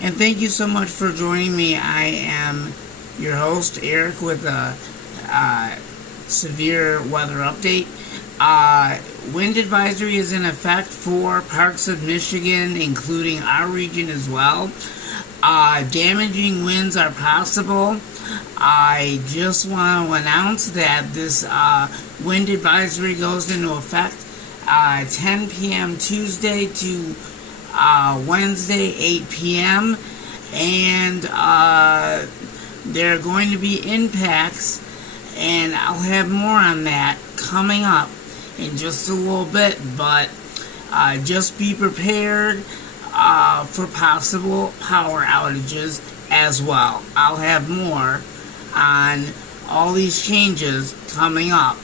And thank you so much for joining me. I am your host, Eric, with a severe weather update. Wind advisory is in effect for parts of Michigan, including our region as well. Damaging winds are possible. I just want to announce that this wind advisory goes into effect 10 p.m. Tuesday to Wednesday, 8 p.m. And there are going to be impacts, and I'll have more on that coming up in just a little bit, but just be prepared for possible power outages as well. I'll have more on all these changes coming up.